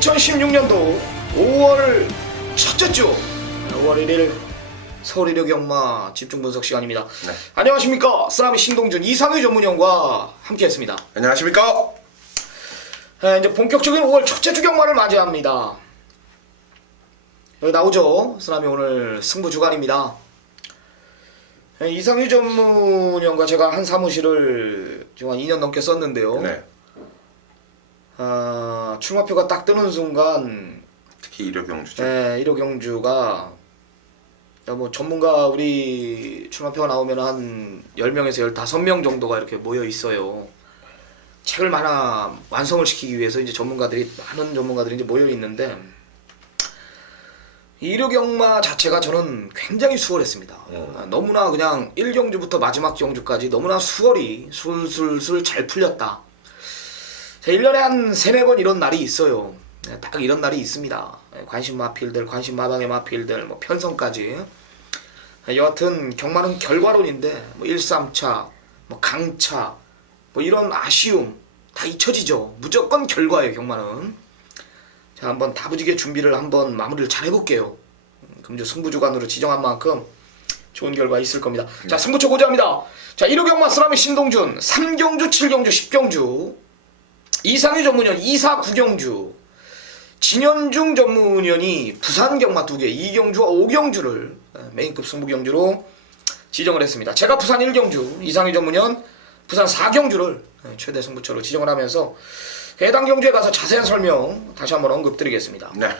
2016년도 5월 첫째 주 5월 1일 서울 일요경마 집중 분석 시간입니다. 네. 안녕하십니까, 쓰라미 신동준 이상규 전문위원과 함께했습니다. 안녕하십니까? 이제 본격적인 5월 첫째 주 경마를 맞이합니다. 여기 나오죠. 쓰라미 오늘 승부 주간입니다. 이상규 전문위원과 제가 한 사무실을 지금 한 2년 넘게 썼는데요. 네. 출마표가 딱 뜨는 순간 특히 일요경주죠. 네, 1호 경주가 뭐 전문가 우리 출마표가 나오면 한 10명에서 15명 정도가 이렇게 모여 있어요. 책을 하나 완성을 시키기 위해서 이제 많은 전문가들이 이제 모여 있는데, 1호 경마 자체가 저는 굉장히 수월했습니다. 너무나 그냥 1경주부터 마지막 경주까지 너무나 수월히 술술술 잘 풀렸다. 1년에 한 3-4번 이런 날이 있어요. 딱 이런 날이 있습니다. 관심 마필들, 관심 마방의 마필들, 뭐 편성까지. 여하튼 경마는 결과론인데 뭐 1, 3차, 뭐 강차, 뭐 이런 아쉬움 다 잊혀지죠. 무조건 결과예요, 경마는. 자, 한번 다부지게 준비를 한번 마무리를 잘 해볼게요. 금주 승부주간으로 지정한 만큼 좋은 결과 있을 겁니다. 자, 승부처 고지합니다. 자, 1호 경마 쓰라미 신동준 3경주, 7경주, 10경주 이상규 전문위원 2사 9경주, 진현중 전문위원이 부산 경마 2개 2경주와 5경주를 메인급 승부 경주로 지정을 했습니다. 제가 부산 1경주, 이상규 전문위원 부산 4경주를 최대 승부처로 지정을 하면서 해당 경주에 가서 자세한 설명 다시 한번 언급드리겠습니다. 네.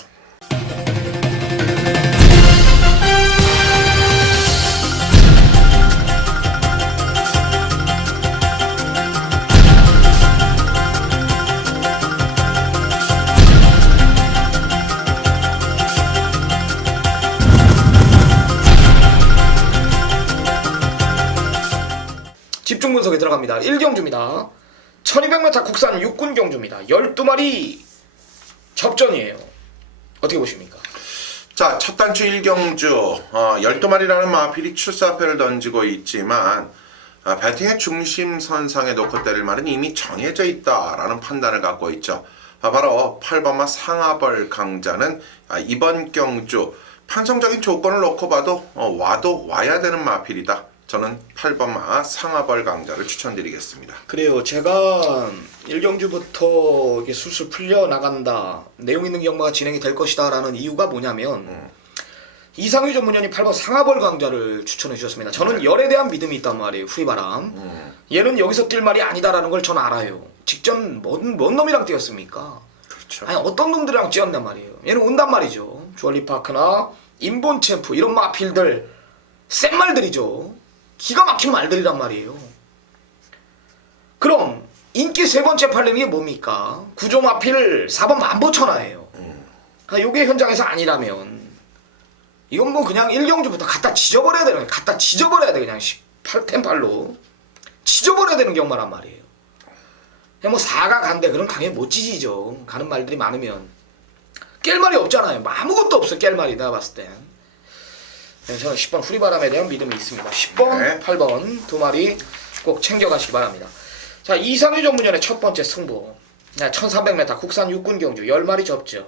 집중 분석에 들어갑니다. 1경주입니다. 1200m 국산 육군 경주입니다. 12마리 접전이에요. 어떻게 보십니까? 자, 첫 단추 1경주 12마리라는 마필이 출사표를 던지고 있지만 배팅의 중심선상에 놓고 때릴 말은 이미 정해져 있다라는 판단을 갖고 있죠. 바로 8번마 상하벌 강자는 이번 경주 판성적인 조건을 놓고 봐도 와도 와야 되는 마필이다. 저는 8번마 상하벌 강자를 추천드리겠습니다. 그래요. 제가 1경주부터 이렇게 술술 풀려나간다, 내용 있는 경마가 진행이 될 것이다 라는 이유가 뭐냐면 이상규 전문위원이 8번 상하벌 강자를 추천해 주셨습니다. 저는 열에 대한 믿음이 있단 말이에요. 후리바람. 얘는 여기서 뛸 말이 아니다라는 걸 저는 알아요. 직전 뭔 놈이랑 뛰었습니까? 그렇죠. 아니, 어떤 놈들이랑 뛰었단 말이에요. 얘는 온단 말이죠. 주얼리파크나 인본챔프 이런 마필들 센 말들이죠. 기가 막힌 말들이란 말이에요. 그럼 인기 세 번째 팔리는 게 뭡니까? 구조 마필 4번 만보천하예요. 요게 현장에서 아니라면 이건 뭐 그냥 1경주부터 갖다 지져버려야 되는 거예요. 갖다 지져버려야 돼. 그냥 18템팔로 지져버려야 되는 경마란 말이에요. 그냥 뭐 4가 간대 그럼 당연히 못 지지죠. 가는 말들이 많으면 깰 말이 없잖아요. 뭐 아무것도 없어. 깰 말이 내가 봤을 땐. 저는 10번 후리바람에 대한 믿음이 있습니다. 10번, 네. 8번 두 마리 꼭 챙겨가시기 바랍니다. 자, 이상규 전문위원의 첫 번째 승부. 1300m 국산 육군 경주 10마리 접전.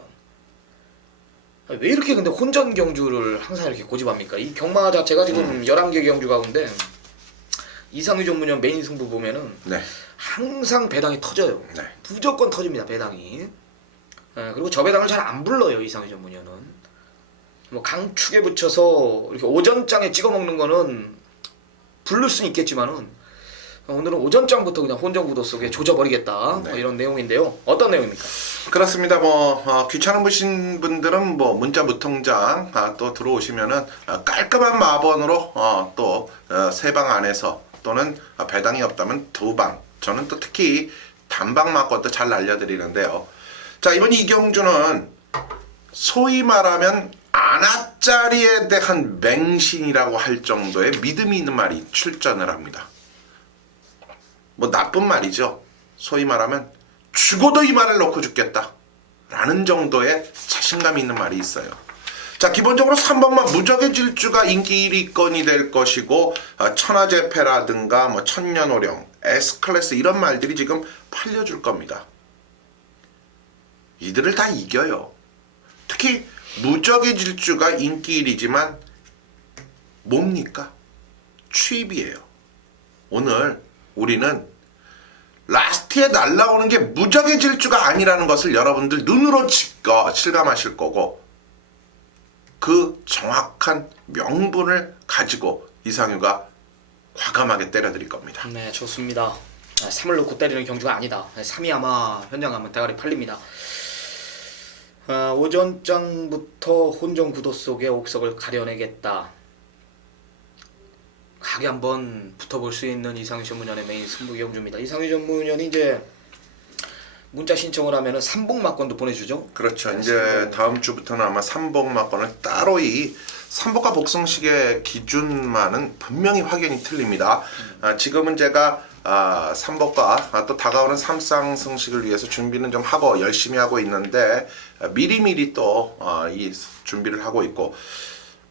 왜 이렇게 근데 혼전 경주를 항상 이렇게 고집합니까? 이 경마 자체가 지금 11개 경주 가운데 이상규 전문위원 메인 승부 보면은 네. 항상 배당이 터져요. 네. 무조건 터집니다, 배당이. 그리고 저 배당을 잘 안 불러요, 이상규 전문위원은. 뭐 강축에 붙여서 이렇게 오전장에 찍어 먹는 거는 부를 수는 있겠지만은 오늘은 오전장부터 그냥 혼전구도 속에 조져버리겠다. 네. 뭐 이런 내용인데요. 어떤 내용입니까? 그렇습니다. 귀찮은 분들은 문자 무통장 또 들어오시면은 깔끔한 마번으로 또 세 방 안에서 또는 배당이 없다면 2방. 저는 또 특히 단방 맞고 또 잘 알려드리는데요. 자, 이번 이경주는 소위 말하면 아나짜리에 대한 맹신이라고 할 정도의 믿음이 있는 말이 출전을 합니다. 뭐 나쁜 말이죠. 소위 말하면 죽어도 이 말을 놓고 죽겠다 라는 정도의 자신감이 있는 말이 있어요. 자, 기본적으로 3번만 무적의 질주가 인기 1위권이 될 것이고 천하제패라든가 뭐 천년오령, S클래스 이런 말들이 지금 팔려줄 겁니다. 이들을 다 이겨요. 특히 무적의 질주가 인기 1위지만 뭡니까? 취입이에요. 오늘 우리는 라스트에 날라오는 게 무적의 질주가 아니라는 것을 여러분들 눈으로 실감하실 거고, 그 정확한 명분을 가지고 이상유가 과감하게 때려드릴 겁니다. 네, 좋습니다. 3을 놓고 때리는 경주가 아니다. 3이 아마 현장 가면 대가리 팔립니다. 오전장부터 혼종 구도 속에 옥석을 가려내겠다. 가게 한번 붙어볼 수 있는 이상유 전문연의 메인 승부 경주입니다. 이상유 전문연이 이제 문자 신청을 하면은 삼복막권도 보내주죠. 그렇죠. 이제 다음 주부터는 아마 삼복막권을 따로 이 삼복과 복승식의 기준만은 분명히 확연히 틀립니다. 지금은 제가 삼복과 또 다가오는 삼쌍승식을 위해서 준비는 좀 하고 열심히 하고 있는데, 미리미리 또 이 준비를 하고 있고,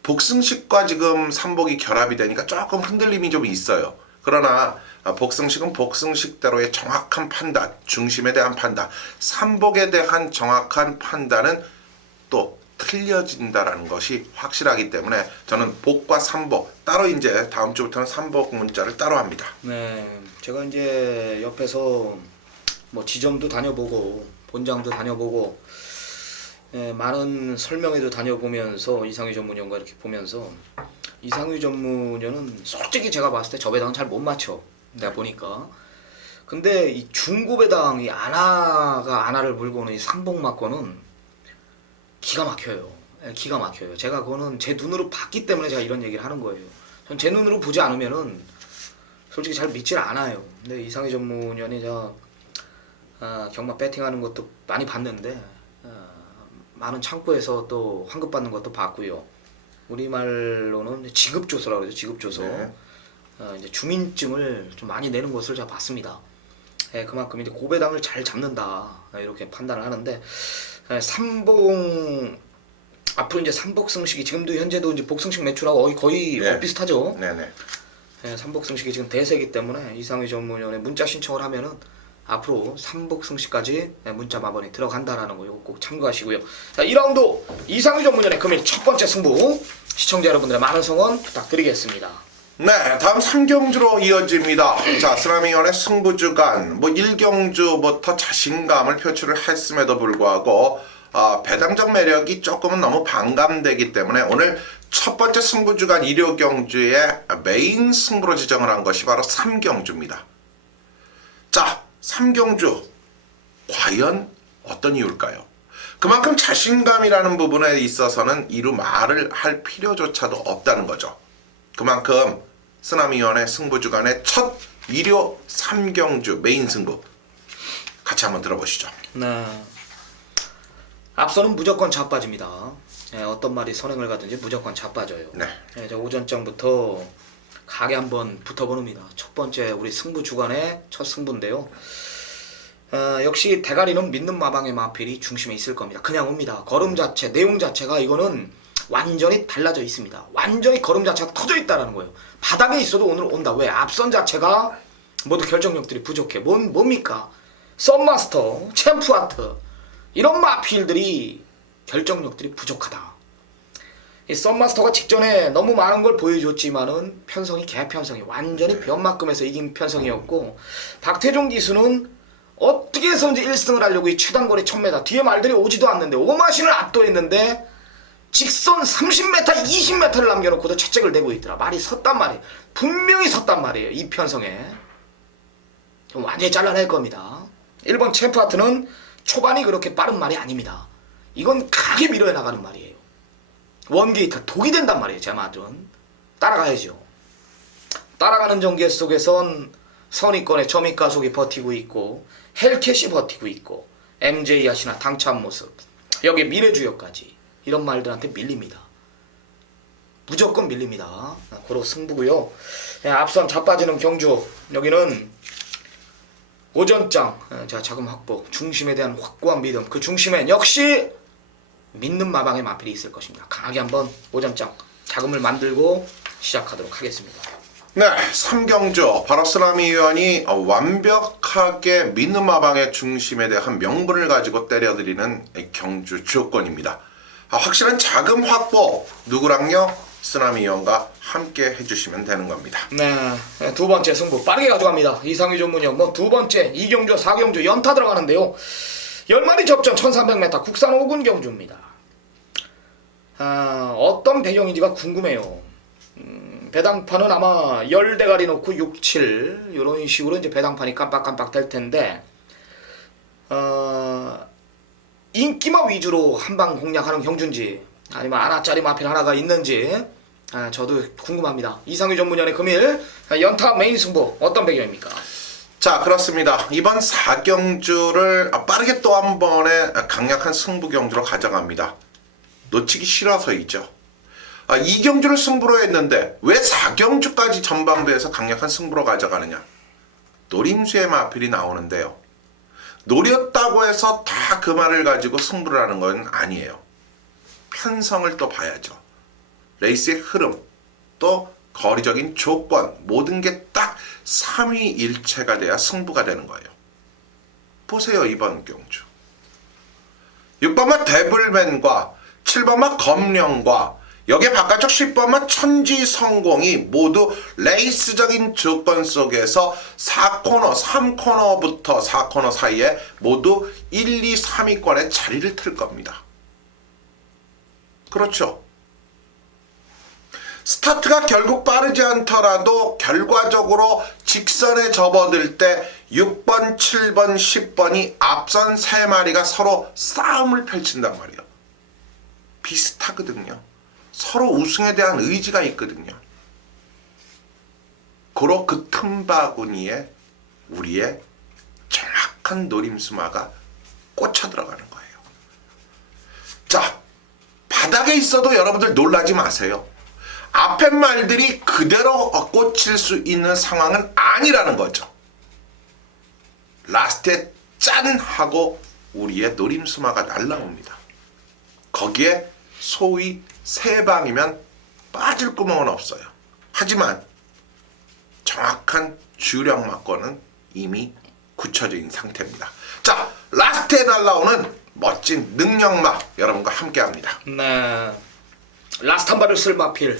복승식과 지금 삼복이 결합이 되니까 조금 흔들림이 좀 있어요. 그러나 복승식은 복승식대로의 정확한 판단, 중심에 대한 판단, 삼복에 대한 정확한 판단은 또 틀려진다라는 것이 확실하기 때문에 저는 복과 삼복 따로, 이제 다음 주부터는 삼복 문자를 따로 합니다. 네, 제가 이제 옆에서 뭐 지점도 다녀보고 본장도 다녀보고, 많은 설명회도 다녀보면서 이상유 전문연과 이렇게 보면서, 이상유 전문연은 솔직히 제가 봤을 때 저 배당은 잘 못 맞춰. 내가 보니까. 근데 이 중고 배당, 이 아나를 물고 오는 이 삼복막권은 기가 막혀요. 기가 막혀요. 제가 그거는 제 눈으로 봤기 때문에 제가 이런 얘기를 하는 거예요. 전 제 눈으로 보지 않으면은 솔직히 잘 믿질 않아요. 근데 이상유 전문연이 경마 배팅하는 것도 많이 봤는데, 많은 창구에서 또 환급 받는 것도 봤고요. 우리말로는 지급조서라고 그러죠. 지급조서. 네. 이제 주민증을 좀 많이 내는 것을 제가 봤습니다. 그만큼 이제 고배당을 잘 잡는다, 이렇게 판단을 하는데, 삼복 앞으로 이제 삼복승식이 지금도 현재도 이제 복승식 매출하고 거의 네. 비슷하죠. 네네. 삼복승식이 지금 대세이기 때문에 이상유 전문위원회 문자 신청을 하면은 앞으로 삼복승식까지 문자 마번이 들어간다라는 거, 이거 꼭 참고하시고요. 자, 2라운드 이상유 전문위원회 금일 첫 번째 승부, 시청자 여러분들의 많은 성원 부탁드리겠습니다. 네, 다음 3경주로 이어집니다. 자, 쓰나미원의 승부주간, 1경주부터 자신감을 표출을 했음에도 불구하고 배당적 매력이 조금은 너무 반감되기 때문에 오늘 첫 번째 승부주간 1호경주의 메인 승부로 지정을 한 것이 바로 3경주입니다. 자, 3경주 과연 어떤 이유일까요? 그만큼 자신감이라는 부분에 있어서는 이루 말을 할 필요조차도 없다는 거죠. 그만큼 쓰나미원의 승부주간의 첫 1호 3경주 메인 승부 같이 한번 들어보시죠. 네. 앞서는 무조건 자빠집니다. 어떤 말이 선행을 가든지 무조건 자빠져요. 네. 저 오전장부터 가게 한번 붙어봅니다. 첫 번째 우리 승부 주간의 첫 승부인데요. 역시 대가리는 믿는 마방의 마필이 중심에 있을 겁니다. 그냥 옵니다. 걸음 자체, 내용 자체가 이거는 완전히 달라져 있습니다. 완전히 걸음 자체가 터져 있다라는 거예요. 바닥에 있어도 오늘 온다. 왜? 앞선 자체가 모두 결정력들이 부족해. 뭡니까? 썸마스터, 챔프아트, 이런 마필들이 결정력들이 부족하다. 이 썸마스터가 직전에 너무 많은 걸 보여줬지만은 편성이 개편성이 완전히 변막금에서 이긴 편성이었고, 박태종 기수는 어떻게 해서인지 1승을 하려고 이 최단거리 1000m 뒤에 말들이 오지도 않는데 오마신을 압도했는데 직선 30m, 20m를 남겨놓고도 채찍을 내고 있더라. 말이 섰단 말이에요. 분명히 섰단 말이에요. 이 편성에. 완전히 잘라낼 겁니다. 1번 챔프아트는 초반이 그렇게 빠른 말이 아닙니다. 이건 강하게 밀어야 나가는 말이에요. 원게이트 독이 된단 말이에요. 제 말은. 따라가야죠. 따라가는 전개 속에선 선입권의 점입가 속이 버티고 있고, 헬캣이 버티고 있고, MJ 야시나 당찬 모습, 여기에 미래주역까지 이런 말들한테 밀립니다. 무조건 밀립니다. 고로 승부고요. 앞선 자빠지는 경주, 여기는 오전장, 자 자금 확보, 중심에 대한 확고한 믿음, 그 중심엔 역시 믿는 마방의 마필이 있을 것입니다. 강하게 한번 오전장 자금을 만들고 시작하도록 하겠습니다. 네, 3경주 바로 쓰나미 위원이 완벽하게 민음마방의 중심에 대한 명분을 가지고 때려드리는 경주 주권입니다. 확실한 자금 확보 누구랑요? 쓰나미 위원과 함께 해주시면 되는 겁니다. 네, 두 번째 승부 빠르게 가져갑니다. 이상희 전문형 두 번째 2경주 4경주 연타 들어가는데요. 10마리 접전 1300m 국산 5군 경주입니다. 어떤 배경인지가 궁금해요. 배당판은 아마 10대가리 놓고 6, 7 이런 식으로 이제 배당판이 깜빡깜빡 될 텐데 인기마 위주로 한방 공략하는 경주인지 아니면 아나짜리 마필 하나가 있는지 저도 궁금합니다. 이상희 전문연의 금일 연타 메인 승부 어떤 배경입니까? 자, 그렇습니다. 이번 4경주를 빠르게 또 한 번의 강력한 승부 경주로 가져갑니다. 놓치기 싫어서이죠. 2경주를 승부로 했는데 왜 4경주까지 전방부에서 강력한 승부로 가져가느냐? 노림수의 마필이 나오는데요. 노렸다고 해서 다 그 말을 가지고 승부를 하는 건 아니에요. 편성을 또 봐야죠. 레이스의 흐름, 또 거리적인 조건, 모든 게 딱 3위일체가 돼야 승부가 되는 거예요. 보세요, 이번 경주. 6번마 데블맨과 7번마 검령과 여기에 바깥쪽 10번마 천지성공이 모두 레이스적인 조건 속에서 4코너, 3코너부터 4코너 사이에 모두 1, 2, 3위권에 자리를 틀 겁니다. 그렇죠. 스타트가 결국 빠르지 않더라도 결과적으로 직선에 접어들 때 6번, 7번, 10번이 앞선 3마리가 서로 싸움을 펼친단 말이에요. 비슷하거든요. 서로 우승에 대한 의지가 있거든요. 고로 그 틈바구니에 우리의 정확한 노림수마가 꽂혀 들어가는 거예요. 자, 바닥에 있어도 여러분들 놀라지 마세요. 앞에 말들이 그대로 꽂힐 수 있는 상황은 아니라는 거죠. 라스트에 짠 하고 우리의 노림수마가 날라옵니다. 거기에 소위 세 방이면 빠질 구멍은 없어요. 하지만 정확한 주력 막권은 이미 굳혀져 있는 상태입니다. 자, 라스트에 날라오는 멋진 능력막 여러분과 함께합니다. 네, 라스트 한 발을 쓸 마필,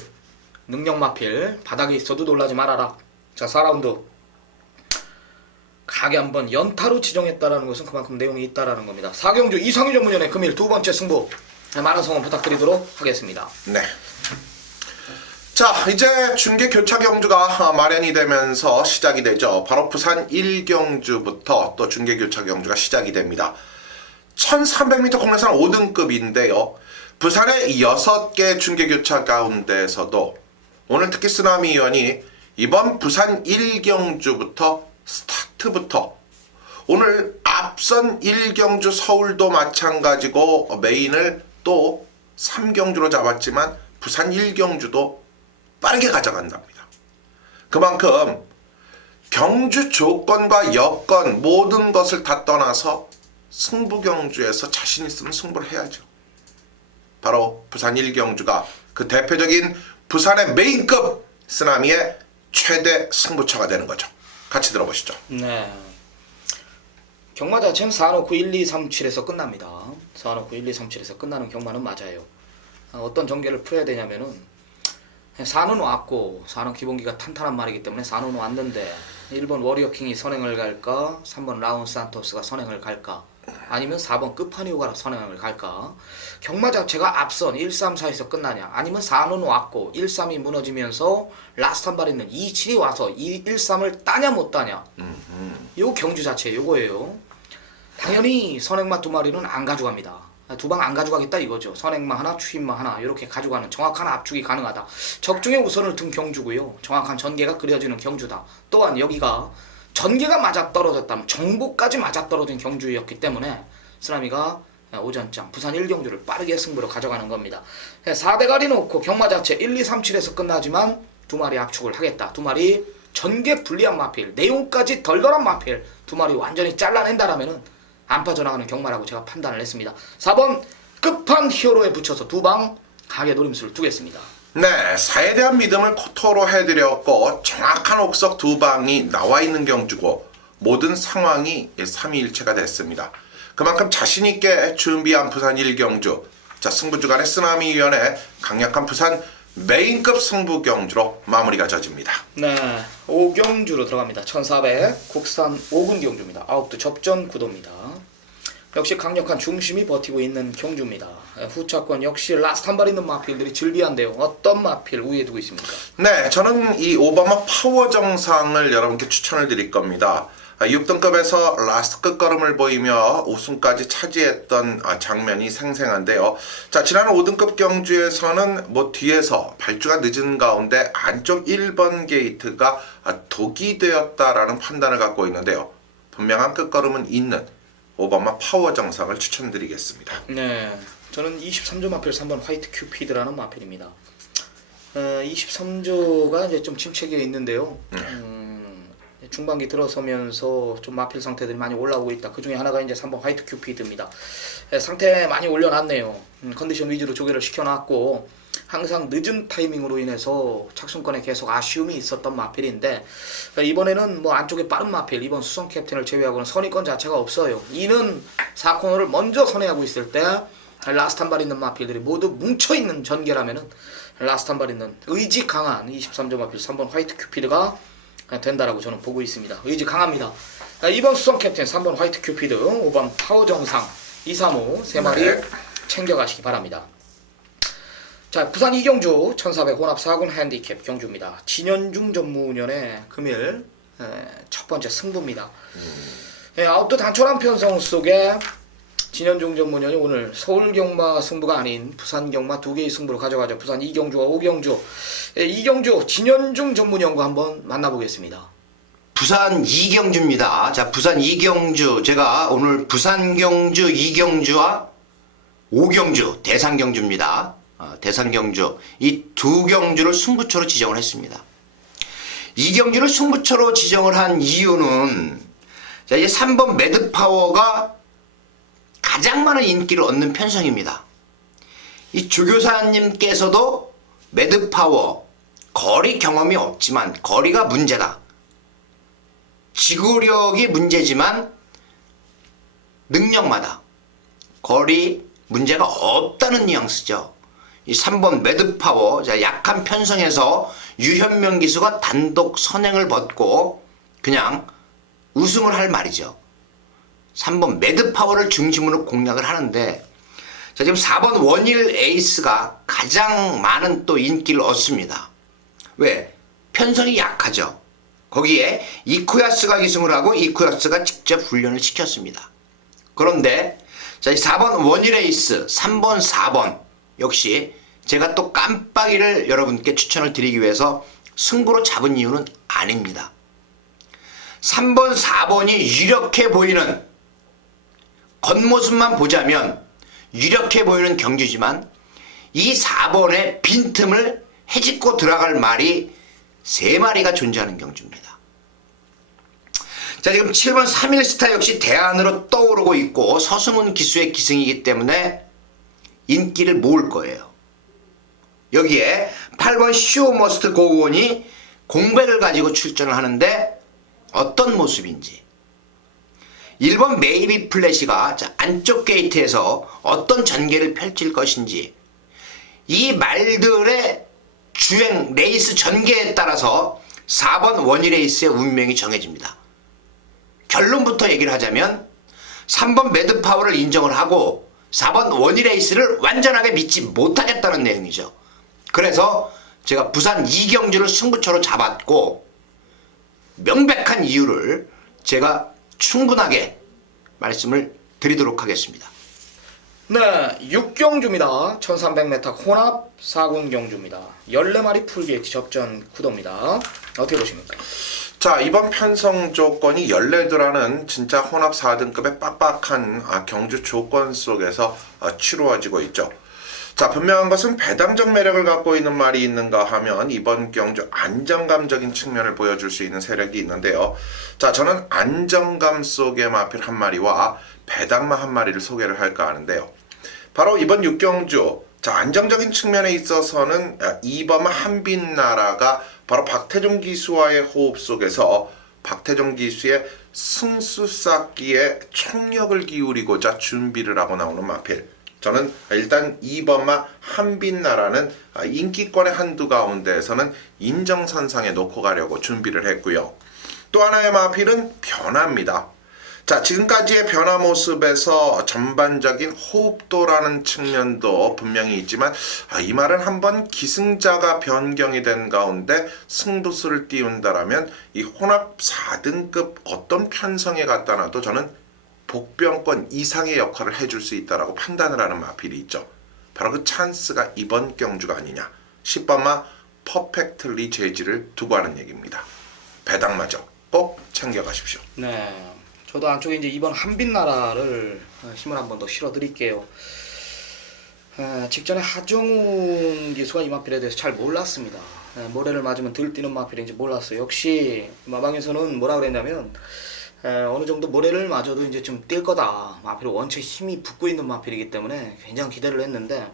능력 마필, 바닥에 있어도 놀라지 말아라. 자, 4라운드 가게 한번 연타로 지정했다라는 것은 그만큼 내용이 있다라는 겁니다. 4경주 이상희 전문연의 금일 두 번째 승부 많은 성원 부탁드리도록 하겠습니다. 네. 자, 이제 중계 교차 경주가 마련이 되면서 시작이 되죠. 바로 부산 1경주부터 또 중계 교차 경주가 시작이 됩니다. 1300m 국내산 5등급인데요. 부산의 6개 중계 교차 가운데에서도 오늘 특히 쓰나미 위원이 이번 부산 1경주부터 스타트부터 오늘 앞선 1경주 서울도 마찬가지고 메인을 또 3경주로 잡았지만 부산 1경주도 빠르게 가져간답니다. 그만큼 경주 조건과 여건 모든 것을 다 떠나서 승부 경주에서 자신 있으면 승부를 해야죠. 바로 부산 1경주가 그 대표적인 부산의 메인급 쓰나미의 최대 승부처가 되는 거죠. 같이 들어보시죠. 네. 경마 자체는 4놓고 1, 2, 3, 7에서 끝납니다. 4놓고 1, 2, 3, 7에서 끝나는 경마는 맞아요. 어떤 전개를 풀어야 되냐면은 4는 왔고 4는 기본기가 탄탄한 말이기 때문에 4는 왔는데 1번 워리어킹이 선행을 갈까 3번 라운 산토스가 선행을 갈까 아니면 4번 끝판이오가 선행을 갈까. 경마 자체가 앞선 1, 3, 4에서 끝나냐 아니면 4는 왔고 1, 3이 무너지면서 라스트 한 발 있는 2, 7이 와서 1, 3을 따냐 못 따냐 요 경주 자체 요거예요. 당연히 선행마 두 마리는 안 가져갑니다. 두 방 안 가져가겠다 이거죠. 선행마 하나, 추임마 하나 이렇게 가져가는 정확한 압축이 가능하다. 적중의 우선을 둔 경주고요. 정확한 전개가 그려지는 경주다. 또한 여기가 전개가 맞아떨어졌다면 정보까지 맞아떨어진 경주였기 때문에 쓰나미가 오전장 부산 1경주를 빠르게 승부로 가져가는 겁니다. 4대가리 놓고 경마 자체 1, 2, 3, 7에서 끝나지만 두 마리 압축을 하겠다. 두 마리 전개 불리한 마필, 내용까지 덜덜한 마필 두 마리 완전히 잘라낸다라면은 안 빠져나가는 경마라고 제가 판단을 했습니다. 4번 끝판 히어로에 붙여서 두 방 가게 노림수를 두겠습니다. 네, 사에 대한 믿음을 토로 해드렸고 정확한 옥석 두 방이 나와 있는 경주고 모든 상황이 삼위일체가 됐습니다. 그만큼 자신 있게 준비한 부산 1경주, 자 승부주간의 쓰나미위원회 강력한 부산 메인급 승부 경주로 마무리가 져집니다. 네, 5경주로 들어갑니다. 1400 국산 5군 경주입니다. 아웃도 접전 구도입니다. 역시 강력한 중심이 버티고 있는 경주입니다. 후차권 역시 라스트 한 발 있는 마필들이 즐비한데요. 어떤 마필 우위에 두고 있습니까? 네, 저는 이 오바마 파워 정상을 여러분께 추천을 드릴 겁니다. 6등급에서 라스트 끝걸음을 보이며 우승까지 차지했던 장면이 생생한데요. 자, 지난 5등급 경주에서는 뒤에서 발주가 늦은 가운데 안쪽 1번 게이트가 독이 되었다라는 판단을 갖고 있는데요. 분명한 끝걸음은 있는 오바마 파워 정상을 추천드리겠습니다. 네, 저는 23조 마필 3번 화이트 큐피드라는 마필입니다. 23조가 이제 좀 침체기에 있는데요. 중반기 들어서면서 좀 마필 상태들이 많이 올라오고 있다. 그 중에 하나가 이제 3번 화이트 큐피드입니다. 상태 많이 올려놨네요. 컨디션 위주로 조개를 시켜놨고 항상 늦은 타이밍으로 인해서 착순권에 계속 아쉬움이 있었던 마필인데 이번에는 안쪽에 빠른 마필, 이번 수성 캡틴을 제외하고는 선의권 자체가 없어요. 이는 4코너를 먼저 선회하고 있을 때 라스트 한 발 있는 마필들이 모두 뭉쳐있는 전개라면은 라스트 한 발 있는 의지 강한 23조 마필 3번 화이트 큐피드가 된다라고 저는 보고 있습니다. 의지 강합니다. 이번 수성 캡틴 3번 화이트 큐피드, 5번 파워 정상, 2, 3, 5 3마리 챙겨가시기 바랍니다. 자, 부산 이경주 1400 혼합 4군 핸디캡 경주입니다. 진현중 전무년의 금일 첫 번째 승부입니다. 아웃도 단촐한 편성 속에 진현중 전무년이 오늘 서울 경마 승부가 아닌 부산 경마 두 개의 승부로 가져가죠. 부산 이경주와 오경주. 이경주 진현중 전무년과 한번 만나보겠습니다. 부산 이경주입니다. 자, 부산 이경주. 제가 오늘 부산 경주, 이경주와 오경주, 대산 경주입니다. 대산 경주. 이 두 경주를 승부처로 지정을 했습니다. 이 경주를 승부처로 지정을 한 이유는 자, 이제 3번 매드파워가 가장 많은 인기를 얻는 편성입니다. 이 조교사님께서도 매드파워 거리 경험이 없지만 거리가 문제다. 지구력이 문제지만 능력마다 거리 문제가 없다는 뉘앙스죠. 이 3번 매드파워, 약한 편성에서 유현명 기수가 단독 선행을 벗고 그냥 우승을 할 말이죠. 3번 매드파워를 중심으로 공략을 하는데 자, 지금 4번 원일 에이스가 가장 많은 또 인기를 얻습니다. 왜? 편성이 약하죠. 거기에 이쿠야스가 기승을 하고 이쿠야스가 직접 훈련을 시켰습니다. 그런데 자, 4번 원일 에이스, 3번, 4번 역시 제가 또 깜빡이를 여러분께 추천을 드리기 위해서 승부로 잡은 이유는 아닙니다. 3번, 4번이 유력해 보이는 겉모습만 보자면 유력해 보이는 경주지만 이 4번의 빈틈을 헤집고 들어갈 말이 3마리가 존재하는 경주입니다. 자, 지금 7번 3일스타 역시 대안으로 떠오르고 있고 서승훈 기수의 기승이기 때문에 인기를 모을 거예요. 여기에 8번 쇼 머스트 고우원이 공백을 가지고 출전을 하는데 어떤 모습인지 1번 메이비 플래시가 안쪽 게이트에서 어떤 전개를 펼칠 것인지 이 말들의 주행 레이스 전개에 따라서 4번 원희레이스의 운명이 정해집니다. 결론부터 얘기를 하자면 3번 매드파워를 인정을 하고 4번 원희레이스를 완전하게 믿지 못하겠다는 내용이죠. 그래서 제가 부산 이경주를 승부처로 잡았고 명백한 이유를 제가 충분하게 말씀을 드리도록 하겠습니다. 네, 6경주입니다. 1300m 혼합 4군 경주입니다. 14마리 풀게이트 접전 구도입니다. 어떻게 보십니까? 자, 이번 편성 조건이 14도라는 진짜 혼합 4등급의 빡빡한 경주 조건 속에서 치루어지고 있죠. 자, 분명한 것은 배당적 매력을 갖고 있는 말이 있는가 하면 이번 경주 안정감적인 측면을 보여줄 수 있는 세력이 있는데요. 자, 저는 안정감 속의 마필 한 마리와 배당마 한 마리를 소개를 할까 하는데요. 바로 이번 6경주 자, 안정적인 측면에 있어서는 2번 한빛나라가 바로 박태종 기수와의 호흡 속에서 박태종 기수의 승수 쌓기에 총력을 기울이고자 준비를 하고 나오는 마필. 저는 일단 2번마 한빛나라는 인기권의 한두 가운데에서는 인정선상에 놓고 가려고 준비를 했고요. 또 하나의 마필은 변화입니다. 자, 지금까지의 변화 모습에서 전반적인 호흡도라는 측면도 분명히 있지만 이 말은 한번 기승자가 변경이 된 가운데 승부수를 띄운다라면 이 혼합 4등급 어떤 편성에 갖다 놔도 저는 복병권 이상의 역할을 해줄 수 있다라고 판단을 하는 마필이 있죠. 바로 그 찬스가 이번 경주가 아니냐. 10번마 퍼펙트리 재질을 두고 하는 얘기입니다. 배당마저 꼭 챙겨가십시오. 네. 저도 안쪽에 이제 이번 한빛나라를 힘을 한 번 더 실어드릴게요. 직전에 하정훈 기수가 이 마필에 대해서 잘 몰랐습니다. 모래를 맞으면 들뛰는 마필인지 몰랐어요. 역시 마방에서는 뭐라 그랬냐면 어느 정도 모래를 맞아도 이제 좀 뛸 거다. 마필은 원체 힘이 붙고 있는 마필이기 때문에 굉장히 기대를 했는데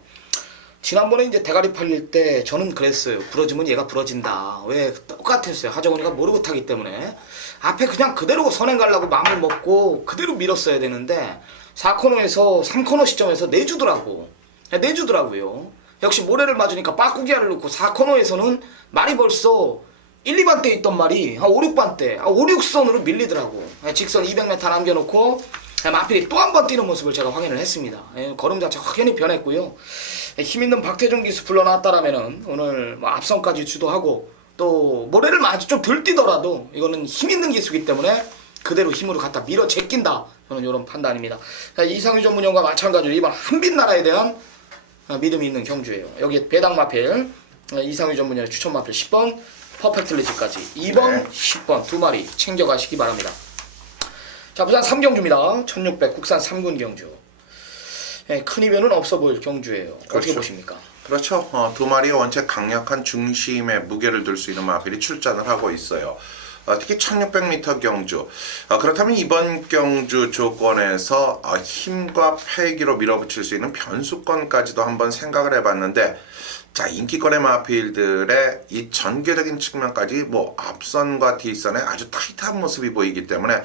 지난번에 이제 대가리 팔릴 때 저는 그랬어요. 부러지면 얘가 부러진다. 왜? 똑같았어요. 하정훈이가 모르고 타기 때문에 앞에 그냥 그대로 선행 가려고 마음을 먹고 그대로 밀었어야 되는데 4코너에서 3코너 시점에서 내주더라고요. 역시 모래를 맞으니까 빠꾸기아를 넣고 4코너에서는 말이 벌써 1, 2반대 있던 말이 한 5, 6반대 5, 6선으로 밀리더라고. 직선 200m 남겨놓고 마필이 또 한 번 뛰는 모습을 제가 확인을 했습니다. 걸음 자체 확연히 변했고요. 힘있는 박태종 기수 불러놨다라면은 오늘 뭐 앞선까지 주도하고 또 모래를 아주 좀 덜 뛰더라도 이거는 힘있는 기수기 때문에 그대로 힘으로 갖다 밀어 제낀다. 저는 이런 판단입니다. 이상희 전문위원과 마찬가지로 이번 한빛나라에 대한 믿음이 있는 경주예요. 여기 배당 마필 이상희 전문위원의 추천 마필 10번 퍼펙트리지까지 2번 네. 10번 두 마리 챙겨가시기 바랍니다. 자, 부산 3경주입니다. 1600 국산 3군 경주. 큰 이변은 없어 보일 경주예요. 어떻게 그렇죠. 보십니까? 그렇죠. 두 마리의 원체 강력한 중심의 무게를 들 수 있는 마필이 출전을 하고 있어요. 특히 1600m 경주. 그렇다면 이번 경주 조건에서 힘과 패기로 밀어붙일 수 있는 변수권까지도 한번 생각을 해봤는데 자, 인기권의 마필들의 이 전개적인 측면까지 뭐 앞선과 뒷선에 아주 타이트한 모습이 보이기 때문에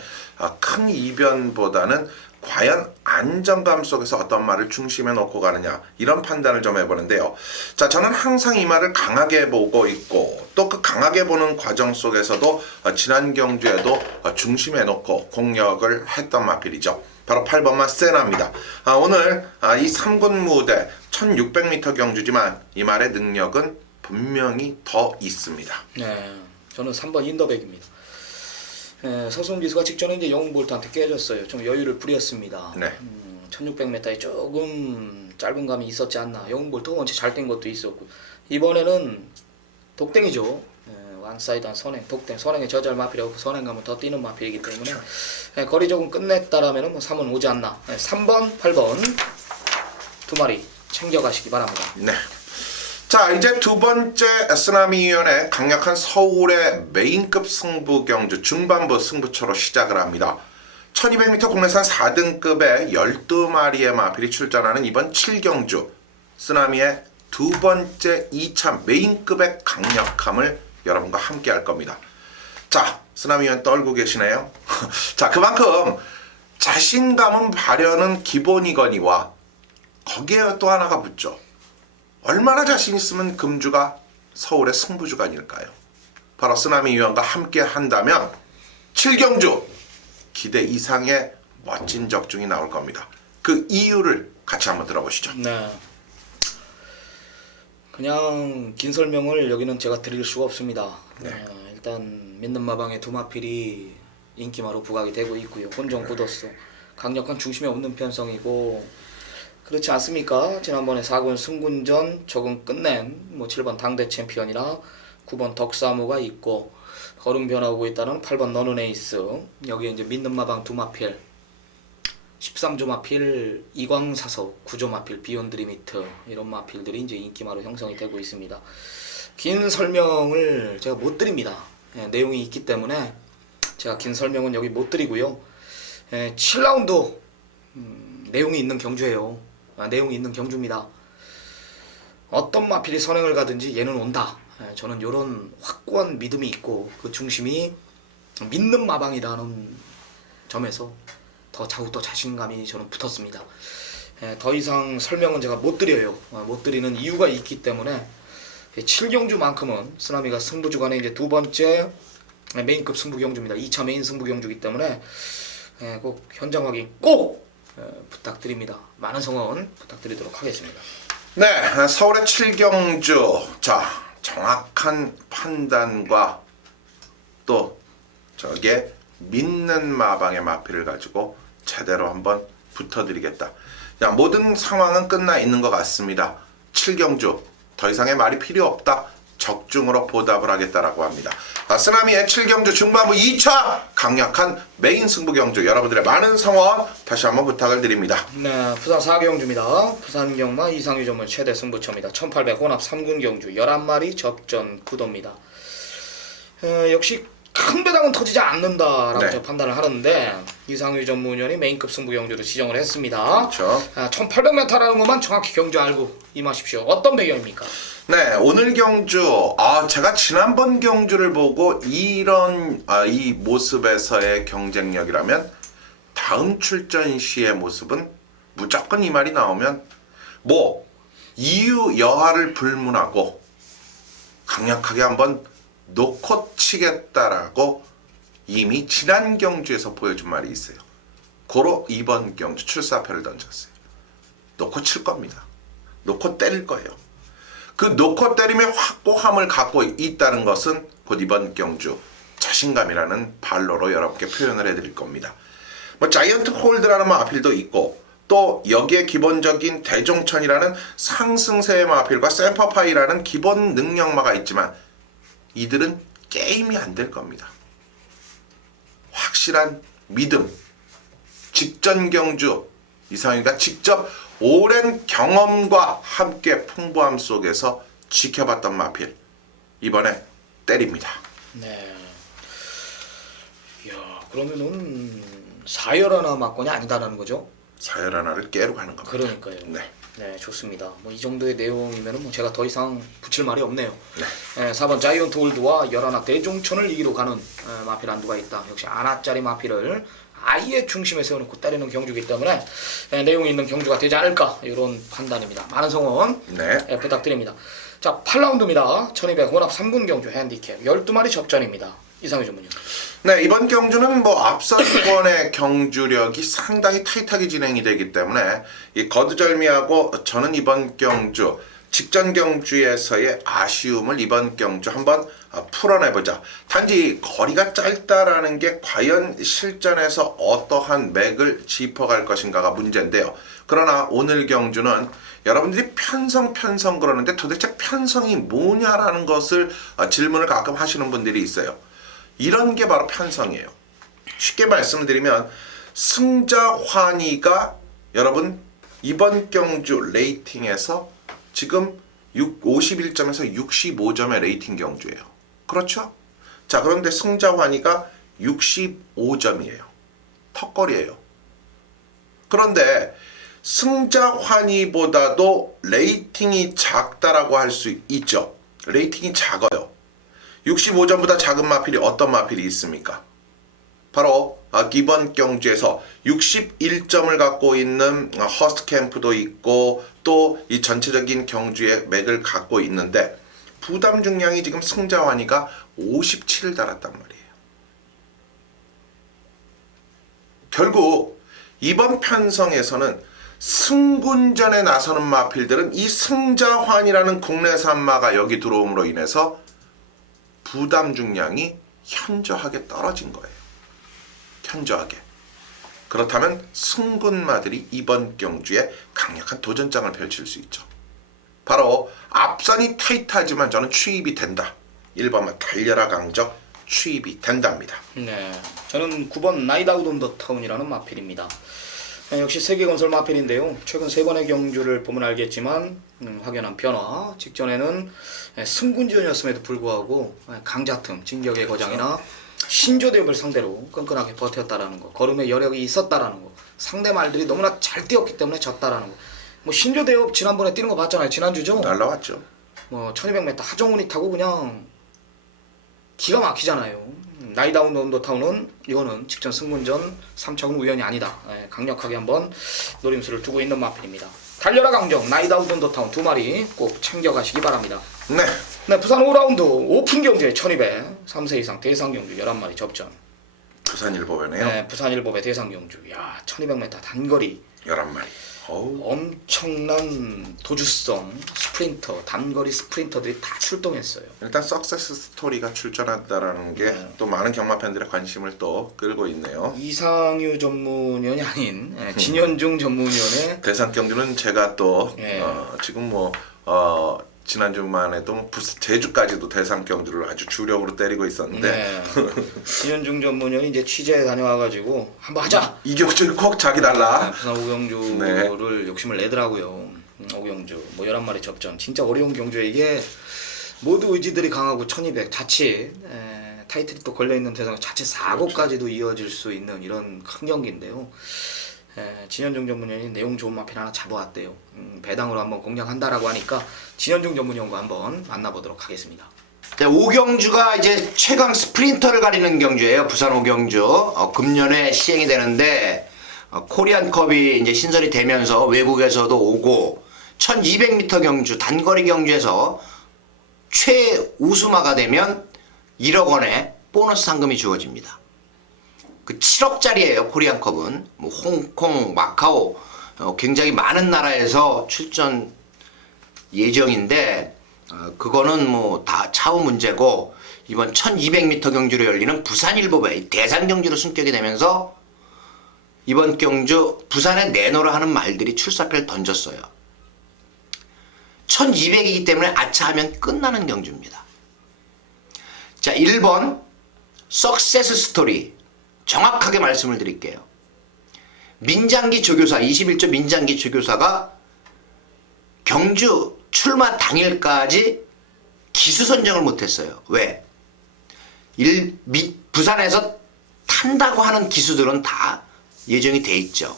큰 이변보다는 과연 안정감 속에서 어떤 말을 중심에 놓고 가느냐 이런 판단을 좀 해보는데요. 자, 저는 항상 이 말을 강하게 보고 있고 또 그 강하게 보는 과정 속에서도 지난 경주에도 중심에 놓고 공략을 했던 마필이죠. 바로 8번마 세나입니다. 오늘 이 3군 무대 1600m 경주지만 이 말의 능력은 분명히 더 있습니다. 네, 저는 3번 인더백입니다. 서승훈 기수가 직전에 이제 영웅볼트한테 깨졌어요. 좀 여유를 부렸습니다. 네. 1600m에 조금 짧은 감이 있었지 않나. 영웅볼트가 원체 잘 뛴 것도 있었고 이번에는 독땡이죠. 완사이드한 선행, 독땡, 선행에 저절 마필이고 선행 가면 더 뛰는 마필이기 때문에 그렇죠. 거리 조금 끝냈다라면 뭐 3은 오지 않나. 3번, 8번 두 마리 챙겨가시기 바랍니다. 네. 자, 이제 두 번째 쓰나미위원회 강력한 서울의 메인급 승부 경주 중반부 승부처로 시작을 합니다. 1200m 국내산 4등급의 12마리의 마필이 출전하는 이번 7경주 쓰나미의 두 번째 2차 메인급의 강력함을 여러분과 함께 할 겁니다. 자, 쓰나미위원 떨고 계시네요. 자, 그만큼 자신감은 발현은 기본이거니와 거기에 또 하나가 붙죠. 얼마나 자신 있으면 금주가 서울의 승부주가 아닐까요? 바로 쓰나미위원과 함께 한다면 7경주 기대 이상의 멋진 적중이 나올 겁니다. 그 이유를 같이 한번 들어보시죠. 네. 그냥 긴 설명을 여기는 제가 드릴 수가 없습니다. 네. 일단 믿는 마방의 두 마필이 인기마로 부각이 되고 있고요. 본정 굳었어. 강력한 중심이 없는 편성이고 그렇지 않습니까? 지난번에 4군 승군전 적응 끝낸 뭐 7번 당대 챔피언이나 9번 덕사무가 있고 걸음 변화오고 있다는 8번 너는 에이스 여기에 이제 믿는 마방 두 마필 13조 마필 이광사석 9조 마필 비욘드 리미트 이런 마필들이 이제 인기마로 형성이 되고 있습니다. 긴 설명을 제가 못 드립니다. 내용이 있기 때문에 제가 긴 설명은 여기 못 드리고요. 7라운드 내용이 있는 경주예요. 내용이 있는 경주입니다. 어떤 마필이 선행을 가든지 얘는 온다. 저는 이런 확고한 믿음이 있고 그 중심이 믿는 마방이라는 점에서 더욱더 자신감이 저는 붙었습니다. 더 이상 설명은 제가 못 드려요. 못 드리는 이유가 있기 때문에 7경주만큼은 쓰나미가 승부주간에 이제 두 번째 메인급 승부경주입니다. 2차 메인 승부경주이기 때문에 꼭 현장 확인 꼭 부탁드립니다. 많은 성원 부탁드리도록 하겠습니다. 네, 서울의 7경주. 자, 정확한 판단과 또 저게 믿는 마방의 마필을 가지고 제대로 한번 붙어드리겠다. 야, 모든 상황은 끝나 있는 것 같습니다. 7경주 더 이상의 말이 필요 없다. 적중으로 보답을 하겠다라고 합니다. 쓰나미의 7경주 중반부 2차 강력한 메인 승부경주, 여러분들의 많은 성원 다시 한번 부탁을 드립니다. 네, 부산 4경주입니다. 부산 경마 이상유 전문 최대 승부처입니다. 1800 혼합 3군 경주 11마리 접전 구도입니다. 역시 큰 배당은 터지지 않는다라고 네. 제가 판단을 하는데 이상유 전문위원이 메인급 승부 경주로 지정을 했습니다. 그렇죠. 1800m라는 것만 정확히 경주 알고 임하십시오. 어떤 배경입니까? 네, 오늘 경주, 제가 지난번 경주를 보고 이런 이 모습에서의 경쟁력이라면 다음 출전 시의 모습은 무조건 이 말이 나오면 뭐 이유 여하를 불문하고 강력하게 한번 놓고 치겠다라고 이미 지난 경주에서 보여준 말이 있어요. 고로 이번 경주 출사표를 던졌어요. 놓고 칠 겁니다. 놓고 때릴 거예요. 그 놓고 때림의 확고함을 갖고 있다는 것은 곧 이번 경주 자신감이라는 발로로 여러분께 표현을 해드릴 겁니다. 뭐 자이언트 홀드라는 마필도 있고 또 여기에 기본적인 대종천이라는 상승세의 마필과 샘퍼파이라는 기본 능력마가 있지만 이들은 게임이 안 될 겁니다. 확실한 믿음, 직전 경주 이상희가 직접 오랜 경험과 함께 풍부함 속에서 지켜봤던 마필 이번에 때립니다. 네. 이야, 그러면은 4열 하나 맞건이 아니다라는 거죠? 사열 하나를 깨러 가는 겁니다. 그러니까요. 네. 네, 좋습니다. 뭐 이 정도의 내용이면은 뭐 제가 더 이상 붙일 말이 없네요. 네. 4번 자이언트 홀드와 11 대종천을 이기러 가는 마필 한두가 있다. 역시 아나짜리 마필을 아예 중심에 세워놓고 때리는 경주이기 때문에 내용이 있는 경주가 되지 않을까 이런 판단입니다. 많은 성원 네. 부탁드립니다. 자, 8라운드입니다. 1200 혼합 3군 경주 핸디캡 12마리 접전입니다. 이상희 전문위원. 네, 이번 경주는 뭐 앞선 번의 경주력이 상당히 타이트하게 진행이 되기 때문에 이 거두절미하고 저는 이번 경주 직전 경주에서의 아쉬움을 이번 경주 한번 풀어내보자. 단지 거리가 짧다라는 게 과연 실전에서 어떠한 맥을 짚어갈 것인가가 문제인데요. 그러나 오늘 경주는 여러분들이 편성 그러는데 도대체 편성이 뭐냐라는 것을 질문을 가끔 하시는 분들이 있어요. 이런 게 바로 편성이에요. 쉽게 말씀을 드리면 승자 환희가 여러분 이번 경주 레이팅에서 지금 51점에서 65점의 레이팅 경주예요. 그렇죠? 자, 그런데 승자 환희가 65점이에요. 턱걸이에요. 그런데 승자 환희보다도 레이팅이 작다라고 할 수 있죠. 레이팅이 작아요. 65점보다 작은 마필이 어떤 마필이 있습니까? 바로 이번 경주에서 61점을 갖고 있는 허스트 캠프도 있고 또 이 전체적인 경주의 맥을 갖고 있는데 부담 중량이 지금 승자 환희가 57을 달았단 말이에요. 결국 이번 편성에서는 승군전에 나서는 마필들은 이 승자환이라는 국내산 마가 여기 들어옴으로 인해서 부담 중량이 현저하게 떨어진 거예요. 현저하게. 그렇다면 승군마들이 이번 경주에 강력한 도전장을 펼칠 수 있죠. 바로 앞선이 타이트하지만 저는 추입이 된다. 1번만 달려라 강적 추입이 된답니다. 네, 저는 9번 나이다웃 온 더 타운이라는 마필입니다. 역시 세계건설 마필인데요. 최근 3번의 경주를 보면 알겠지만 확연한 변화. 직전에는 승군전이었음에도 불구하고 강자틈, 진격의 거장이나 신조대업을 상대로 끈끈하게 버텼다라는 거, 걸음의 여력이 있었다라는 거, 상대 말들이 너무나 잘 뛰었기 때문에 졌다라는 거, 뭐 신조대엽 지난번에 뛰는 거 봤잖아요. 지난주죠. 날라왔죠. 뭐 1200m 하정운이 타고 그냥 기가 막히잖아요. 나이다운 언더타운은 이거는 직전 승문전 3차군 우연이 아니다. 예, 강력하게 한번 노림수를 두고 있는 마필입니다. 달려라 강정 나이다운 언더타운 2마리 꼭 챙겨가시기 바랍니다. 네. 네, 부산 5라운드 오픈 경주에 1200 3세 이상 대상 경주 11마리 접전. 부산일보배네요. 네, 부산일보배 대상 경주. 야, 1200m 단거리 11마리. 어우. 엄청난 도주성 스프린터, 단거리 스프린터들이 다 출동했어요. 일단 석세스 스토리가 출전한다라는 게 또 많은 경마 팬들의 관심을 또 끌고 있네요. 이상유 전문위원이 아닌 진현중 전문위원의 대상 경주는 제가 또 예. 지금 지난주만 해도 제주까지도 대상 경주를 아주 주력으로 때리고 있었는데 네. 진현중 전문위원이 이제 취재 다녀와가지고 한번 하자. 이 경주를 꼭 자기 달라. 부산 오경주를 욕심을 내더라고요. 오경주 뭐 11마리 접전 진짜 어려운 경주에 이게 모두 의지들이 강하고 1200 자칫 타이틀이 또 걸려있는 대상 자칫 사고까지도 이어질 수 있는 이런 큰 경기인데요. 진현중 전문위원이 내용 좋은 마필 하나 잡아왔대요. 배당으로 한번 공략한다라고 하니까 진현중 전문위원과 한번 만나보도록 하겠습니다. 자, 오경주가 이제 최강 스프린터를 가리는 경주예요. 부산 오경주. 금년에 시행이 되는데 코리안컵이 이제 신설이 되면서 외국에서도 오고 1200m 경주 단거리 경주에서 최우수마가 되면 1억 원의 보너스 상금이 주어집니다. 그 7억짜리예요. 코리안컵은 뭐 홍콩, 마카오 굉장히 많은 나라에서 출전 예정인데 그거는 뭐 다 차후 문제고 이번 1200m 경주로 열리는 부산일보배 대상 경주로 승격이 되면서 이번 경주 부산에 내놓으라 하는 말들이 출사표를 던졌어요. 1200이기 때문에 아차 하면 끝나는 경주입니다. 자, 1번 석세스 스토리 정확하게 말씀을 드릴게요. 민장기 조교사 21조 민장기 조교사가 경주 출마 당일까지 기수 선정을 못했어요. 왜? 부산에서 탄다고 하는 기수들은 다 예정이 돼 있죠.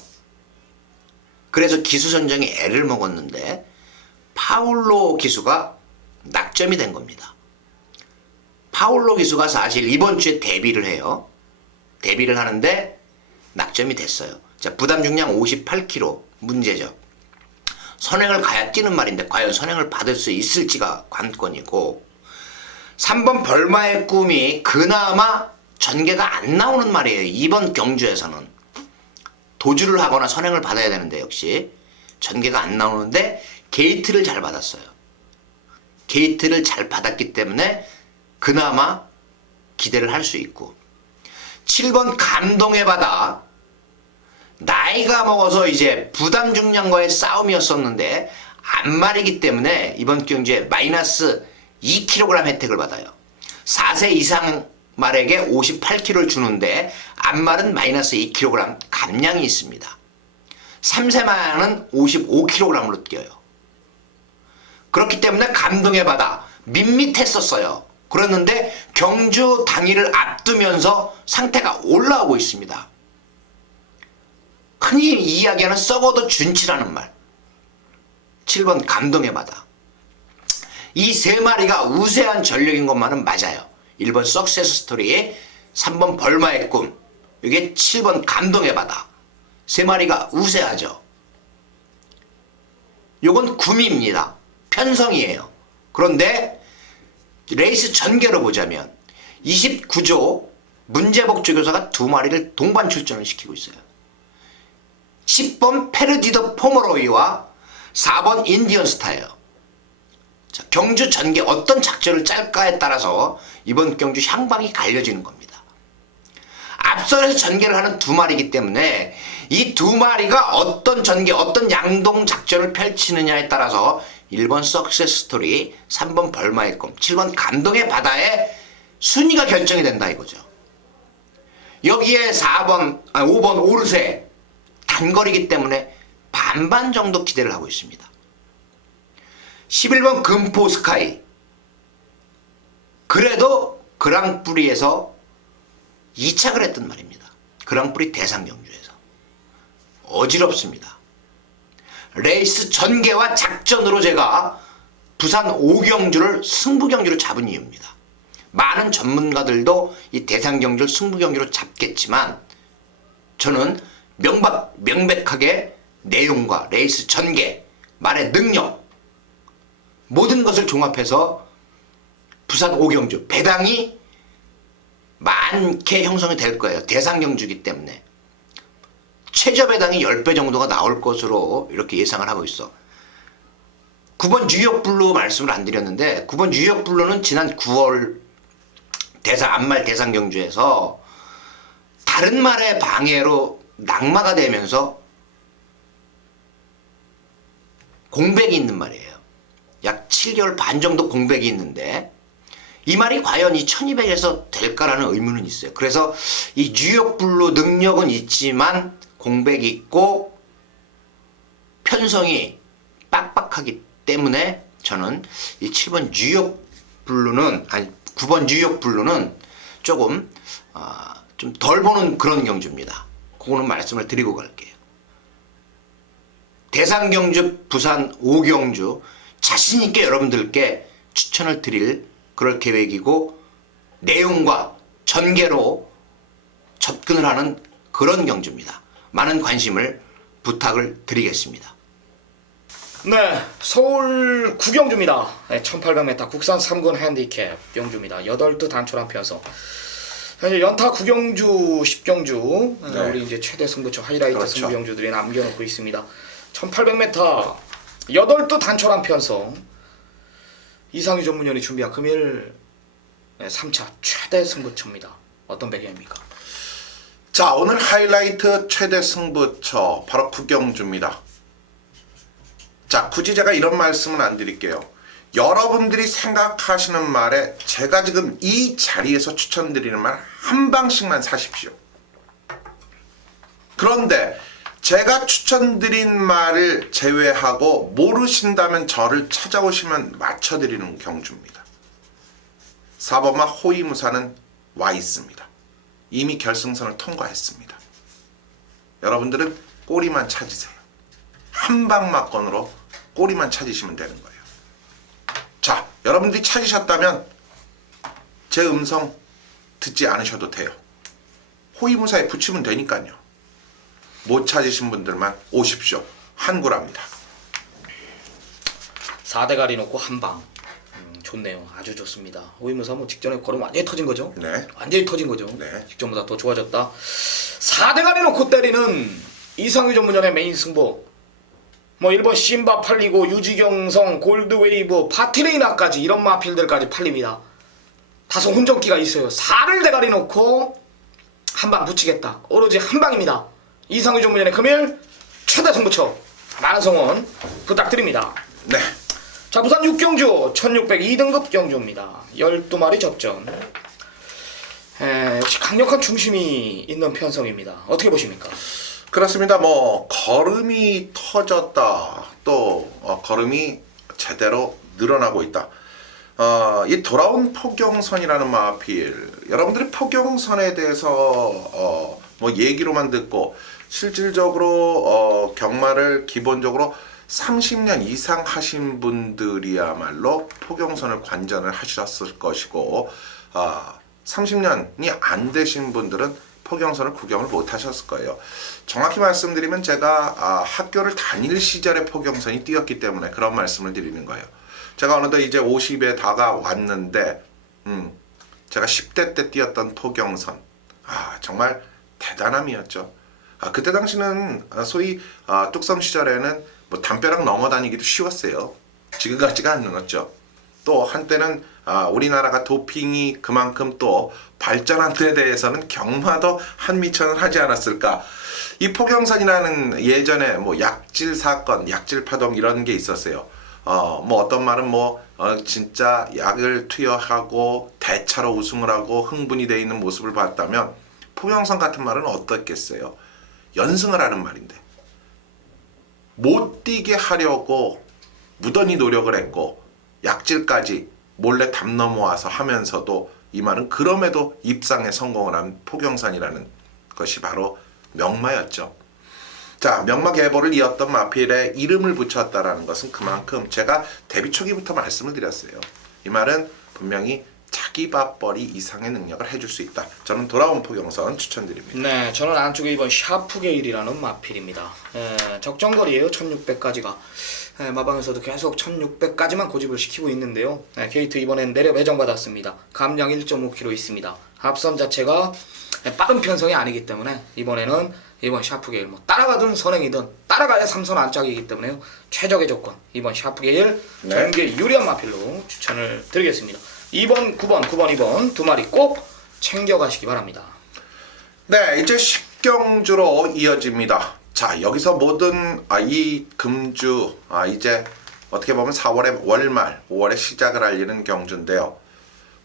그래서 기수 선정에 애를 먹었는데 파울로 기수가 낙점이 된 겁니다. 파울로 기수가 사실 이번 주에 데뷔를 해요. 데뷔를 하는데 낙점이 됐어요. 자, 부담 중량 58kg 문제죠. 선행을 가야 뛰는 말인데 과연 선행을 받을 수 있을지가 관건이고 3번 벌마의 꿈이 그나마 전개가 안 나오는 말이에요. 이번 경주에서는 도주를 하거나 선행을 받아야 되는데 역시 전개가 안 나오는데 게이트를 잘 받았어요. 게이트를 잘 받았기 때문에 그나마 기대를 할 수 있고 7번 감동의 바다 나이가 먹어서 이제 부담 중량과의 싸움이었었는데 안말이기 때문에 이번 경주에 마이너스 2kg 혜택을 받아요. 4세 이상 말에게 58kg를 주는데 안말은 마이너스 2kg 감량이 있습니다. 3세 말은 55kg으로 뛰어요. 그렇기 때문에 감동의 바다 밋밋했었어요. 그랬는데 경주 당일을 앞두면서 상태가 올라오고 있습니다. 흔히 이야기하는 썩어도 준치라는 말. 7번 감동의 바다. 이 세 마리가 우세한 전력인 것만은 맞아요. 1번 석세스 스토리, 3번 벌마의 꿈, 이게 7번 감동의 바다. 세 마리가 우세하죠. 요건 구미입니다. 편성이에요. 그런데 레이스 전개로 보자면 29조 문제복 조교사가 2마리를 동반 출전을 시키고 있어요. 10번 페르디도 포머로이와 4번 인디언 스타예요. 자, 경주 전개 어떤 작전을 짤까에 따라서 이번 경주 향방이 갈려지는 겁니다. 앞선에서 전개를 하는 2마리이기 때문에 이 2마리가 어떤 전개, 어떤 양동 작전을 펼치느냐에 따라서 1번 석세스 스토리, 3번 벌마의 꿈, 7번 감동의 바다의 순위가 결정이 된다 이거죠. 여기에 5번 오르세 단거리이기 때문에 반반 정도 기대를 하고 있습니다. 11번 금포 스카이 그래도 그랑프리에서 2착을 했단 말입니다. 그랑프리 대상 경주에서 어지럽습니다. 레이스 전개와 작전으로 제가 부산 5경주를 승부경주로 잡은 이유입니다. 많은 전문가들도 이 대상경주를 승부경주로 잡겠지만 저는 명백하게 내용과 레이스 전개, 말의 능력 모든 것을 종합해서 부산 5경주 배당이 많게 형성이 될 거예요. 대상경주이기 때문에 최저 배당이 10배 정도가 나올 것으로 이렇게 예상을 하고 있어. 9번 뉴욕블루 말씀을 안 드렸는데 9번 뉴욕블루는 지난 9월 안말 대상경주에서 다른 말의 방해로 낙마가 되면서 공백이 있는 말이에요. 약 7개월 반 정도 공백이 있는데 이 말이 과연 이 1200에서 될까라는 의문은 있어요. 그래서 이 뉴욕블루 능력은 있지만 공백이 있고 편성이 빡빡하기 때문에 저는 이 7번 뉴욕블루는 9번 뉴욕블루는 조금 좀 덜 보는 그런 경주입니다. 그거는 말씀을 드리고 갈게요. 대상경주 부산 5경주 자신있게 여러분들께 추천을 드릴 그럴 계획이고 내용과 전개로 접근을 하는 그런 경주입니다. 많은 관심을 부탁을 드리겠습니다. 네, 서울 9경주입니다. 1800m 국산 3군 핸디캡 경주입니다. 8두 단촐한 편성. 현재 연타 9경주, 10경주 네. 우리 이제 최대 승부처 하이라이트 그렇죠. 승부 경주들이 남겨놓고 있습니다. 1800m 8두 단촐한 편성. 이상희 전문위원이 준비한 금일 3차 최대 승부처입니다. 어떤 배경입니까? 자, 오늘 하이라이트 최대 승부처 바로 9경주입니다. 자, 굳이 제가 이런 말씀은 안 드릴게요. 여러분들이 생각하시는 말에 제가 지금 이 자리에서 추천드리는 말 한 방씩만 사십시오. 그런데 제가 추천드린 말을 제외하고 모르신다면 저를 찾아오시면 맞춰드리는 경주입니다. 4번마 호위무사는 와 있습니다. 이미 결승선을 통과했습니다. 여러분들은 꼬리만 찾으세요. 한방막건으로 꼬리만 찾으시면 되는 거예요. 자, 여러분들이 찾으셨다면 제 음성 듣지 않으셔도 돼요. 호위무사에 붙이면 되니까요. 못 찾으신 분들만 오십시오. 한구랍니다. 4대가리 놓고 한방. 좋네요. 아주 좋습니다. 호위무사 뭐 직전에 걸음 완전히 터진 거죠? 네. 완전히 터진 거죠? 네. 직전보다 더 좋아졌다. 4대가리 놓고 때리는 이상희 전문위원의 메인 승부. 뭐 1번 심바 팔리고 유지경성, 골드웨이브, 파티레이나까지 이런 마필들까지 팔립니다. 다소 혼전기가 있어요. 4를 대가리 놓고 한방 붙이겠다. 오로지 한방입니다. 이상희 전문위원의 금일 최대 승부처 많은 성원 부탁드립니다. 네. 자, 부산 6경주 1602등급 경주입니다. 12마리 접전. 역시 강력한 중심이 있는 편성입니다. 어떻게 보십니까? 그렇습니다. 뭐 걸음이 터졌다. 또 걸음이 제대로 늘어나고 있다. 이 돌아온 포경선이라는 마필, 여러분들이 포경선에 대해서 뭐 얘기로만 듣고 실질적으로 경마를 기본적으로 30년 이상 하신 분들이야말로 포경선을 관전을 하셨을 것이고 30년이 안 되신 분들은 포경선을 구경을 못 하셨을 거예요. 정확히 말씀드리면 제가 학교를 다닐 시절에 포경선이 뛰었기 때문에 그런 말씀을 드리는 거예요. 제가 어느덧 이제 50에 다가왔는데 제가 10대 때 뛰었던 포경선 정말 대단함이었죠. 그때 당시는 소위 뚝섬 시절에는 뭐 담벼락 넘어 다니기도 쉬웠어요. 지금 같지가 않았죠. 또 한때는 우리나라가 도핑이 그만큼 또 발전한 데 대해서는 경마도 한미천을 하지 않았을까. 이 포경선이라는 예전에 뭐 약질 사건, 약질 파동 이런 게 있었어요. 뭐 어떤 말은 진짜 약을 투여하고 대차로 우승을 하고 흥분이 돼 있는 모습을 봤다면 포경선 같은 말은 어떻겠어요? 연승을 하는 말인데 못 뛰게 하려고 무던히 노력을 했고 약질까지 몰래 담 넘어와서 하면서도 이 말은 그럼에도 입상에 성공을 한 포경선이라는 것이 바로 명마였죠. 자, 명마계보를 이었던 마필에 이름을 붙였다라는 것은 그만큼 제가 데뷔 초기부터 말씀을 드렸어요. 이 말은 분명히 자기 밥벌이 이상의 능력을 해줄 수 있다. 저는 돌아온 포경선 추천드립니다. 네, 저는 안쪽에 이번 샤프게일이라는 마필입니다. 적정거리에요. 1600까지가. 마방에서도 계속 1600까지만 고집을 시키고 있는데요. 게이트 이번엔 내려 배정받았습니다. 감량 1.5kg 있습니다. 합선 자체가 빠른 편성이 아니기 때문에 이번에는 이번 샤프게일 따라가든 선행이든 따라가야 3선 안짝이기 때문에요. 최적의 조건 이번 샤프게일 네. 전개 유리한 마필로 추천을 드리겠습니다. 2번, 9번, 9번, 2번 두 마리 꼭 챙겨가시기 바랍니다. 네, 이제 10경주로 이어집니다. 자, 여기서 모든 이 금주 이제 어떻게 보면 4월의 월말 5월에 시작을 알리는 경주인데요.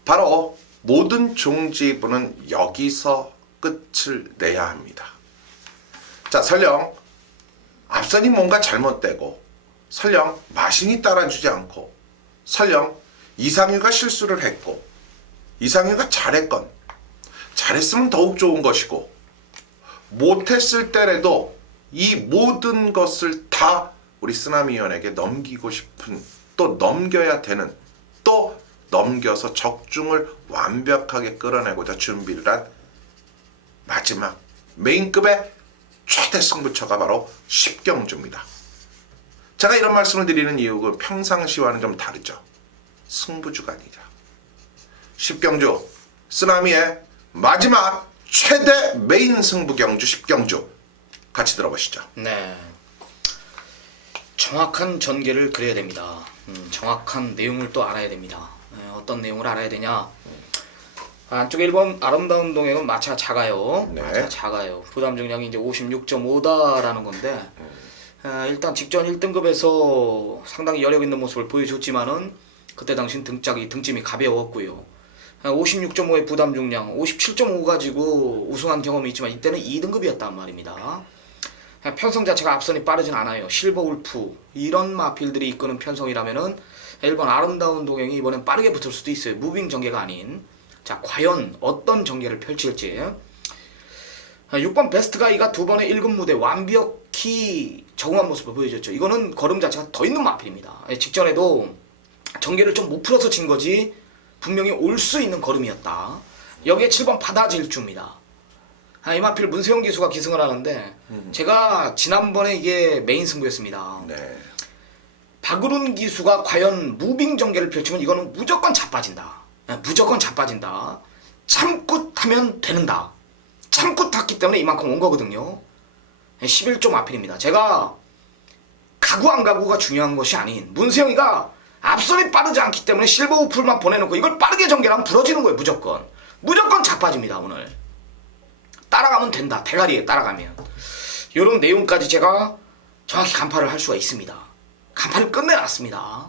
바로 모든 종지부는 여기서 끝을 내야 합니다. 자, 설령 앞선이 뭔가 잘못되고 설령 마신이 따라주지 않고 설령 이상유가 실수를 했고 이상유가 잘했으면 더욱 좋은 것이고 못했을 때라도 이 모든 것을 다 우리 쓰나미위원에게 넘기고 싶은 또 넘겨야 되는 또 넘겨서 적중을 완벽하게 끌어내고자 준비를 한 마지막 메인급의 최대 승부처가 바로 10경주입니다. 제가 이런 말씀을 드리는 이유가 평상시와는 좀 다르죠. 승부주가 아니라 10경주 쓰나미의 마지막 최대 메인 승부경주 10경주 같이 들어보시죠. 네, 정확한 전개를 그려야 됩니다. 정확한 내용을 또 알아야 됩니다. 어떤 내용을 알아야 되냐? 안쪽에 1번 아름다운 동행은 마차 작아요. 네. 마차 작아요. 부담 중량이 이제 56.5다라는 건데 일단 직전 1등급에서 상당히 여력 있는 모습을 보여줬지만은 그때 당신 등짐이 가벼웠고요. 56.5의 부담 중량, 57.5 가지고 우승한 경험이 있지만 이때는 2등급이었단 말입니다. 편성 자체가 앞선이 빠르진 않아요. 실버 울프 이런 마필들이 이끄는 편성이라면은 1번 아름다운 동행이 이번엔 빠르게 붙을 수도 있어요. 무빙 전개가 아닌. 자, 과연 어떤 전개를 펼칠지. 6번 베스트가이가 두 번의 1급 무대 완벽히 적응한 모습을 보여줬죠. 이거는 걸음 자체가 더 있는 마필입니다. 직전에도 전개를 좀 못 풀어서 진 거지 분명히 올 수 있는 걸음이었다. 여기에 7번 바다질주입니다. 이 마필 문세영 기수가 기승을 하는데 제가 지난번에 이게 메인 승부였습니다. 네. 박으룬 기수가 과연 무빙 전개를 펼치면 이거는 무조건 자빠진다. 무조건 자빠진다. 참고 타면 되는다. 참고 탔기 때문에 이만큼 온 거거든요. 11조 마필입니다. 제가 가구 안 가구가 중요한 것이 아닌 문세영이가 앞선이 빠르지 않기 때문에 실버 우풀만 보내놓고 이걸 빠르게 전개하면 부러지는 거예요. 무조건. 무조건 자빠집니다. 오늘. 따라가면 된다. 대가리에 따라가면. 이런 내용까지 제가 정확히 간파를 할 수가 있습니다. 간파를 끝내놨습니다.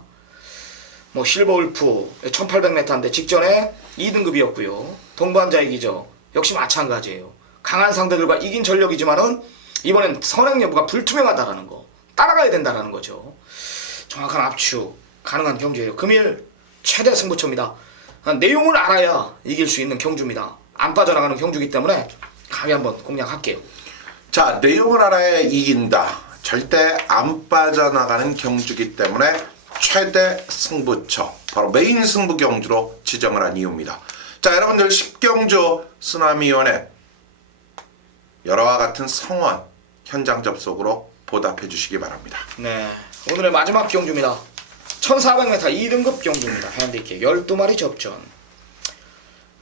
뭐 실버 울프 1800m인데 직전에 2등급이었고요. 동반자 이기죠. 역시 마찬가지예요. 강한 상대들과 이긴 전력이지만은 이번엔 선행 여부가 불투명하다라는 거. 따라가야 된다라는 거죠. 정확한 압축 가능한 경주예요. 금일 최대 승부처입니다. 내용을 알아야 이길 수 있는 경주입니다. 안 빠져나가는 경주이기 때문에 강하게 한번 공략할게요. 자, 내용을 알아야 이긴다. 절대 안 빠져나가는 경주기 때문에 최대 승부처 바로 메인 승부 경주로 지정을 한 이유입니다. 자, 여러분들 10경주 쓰나미위원회 여러와 같은 성원 현장 접속으로 보답해 주시기 바랍니다. 네, 오늘의 마지막 경주입니다. 1400m 2등급 경주입니다. 핸디캡 12마리 접전.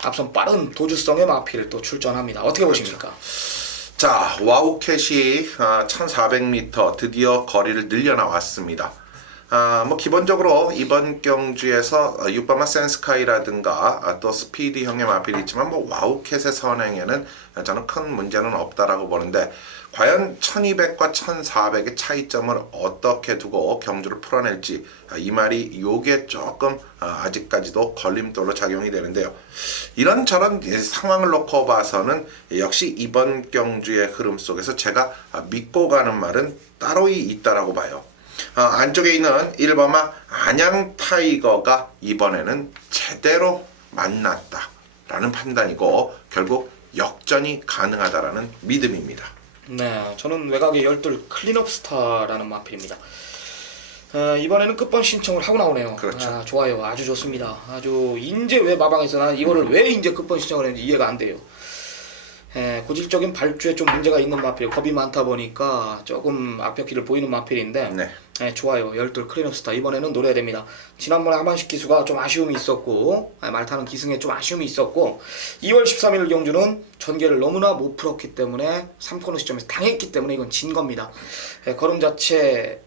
앞선 빠른 도주성의 마필을 또 출전합니다. 어떻게 보십니까? 자, 와우캣이 1400m 드디어 거리를 늘려나왔습니다. 뭐 기본적으로 이번 경주에서 6번마 센스카이라든가 또 스피디형의 마필이 있지만 뭐 와우캣의 선행에는 저는 큰 문제는 없다라고 보는데 과연 1200과 1400의 차이점을 어떻게 두고 경주를 풀어낼지 이 말이 요게 조금 아직까지도 걸림돌로 작용이 되는데요. 이런저런 상황을 놓고 봐서는 역시 이번 경주의 흐름 속에서 제가 믿고 가는 말은 따로 있다라고 봐요. 안쪽에 있는 1번마 안양 타이거가 이번에는 제대로 만났다라는 판단이고 결국 역전이 가능하다라는 믿음입니다. 네, 저는 외곽의 열둘 클린업 스타라는 마필입니다. 이번에는 끝번 신청을 하고 나오네요. 그렇죠. 좋아요. 아주 좋습니다. 아주 인제 왜 마방에서 난 이거를 왜 인제 끝번 신청을 했는지 이해가 안 돼요. 고질적인 발주에 좀 문제가 있는 마필, 겁이 많다 보니까 조금 악벽기를 보이는 마필인데 네. 좋아요. 열둘 클린업 스타 이번에는 노려야 됩니다. 지난번에 하반식 기수가 좀 아쉬움이 있었고 말타는 기승에 좀 아쉬움이 있었고 2월 13일 경주는 전개를 너무나 못 풀었기 때문에 3코너 시점에서 당했기 때문에 이건 진 겁니다. 걸음 자체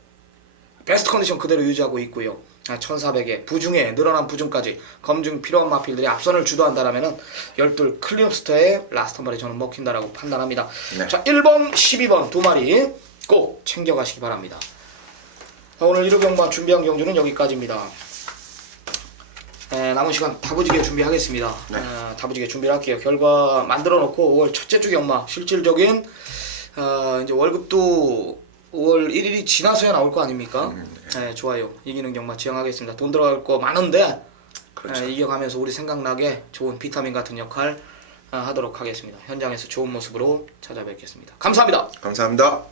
베스트 컨디션 그대로 유지하고 있고요. 1400에 부중에 늘어난 부중까지 검증 필요한 마필들이 앞선을 주도한다라면은 열둘 클린업 스타의 라스트 한 마리 저는 먹힌다라고 판단합니다. 네. 자, 1번, 12번 두 마리 꼭 챙겨가시기 바랍니다. 자, 오늘 1호 경마 준비한 경주는 여기까지입니다. 남은 시간 다부지게 준비하겠습니다. 네. 다부지게 준비를 할게요. 결과 만들어 놓고 5월 첫째 주 경마 실질적인 이제 월급도 5월 1일이 지나서야 나올 거 아닙니까? 네, 좋아요. 이기는 경마 지향하겠습니다. 돈 들어갈 거 많은데 그렇죠. 이겨가면서 우리 생각나게 좋은 비타민 같은 역할 하도록 하겠습니다. 현장에서 좋은 모습으로 찾아뵙겠습니다. 감사합니다. 감사합니다.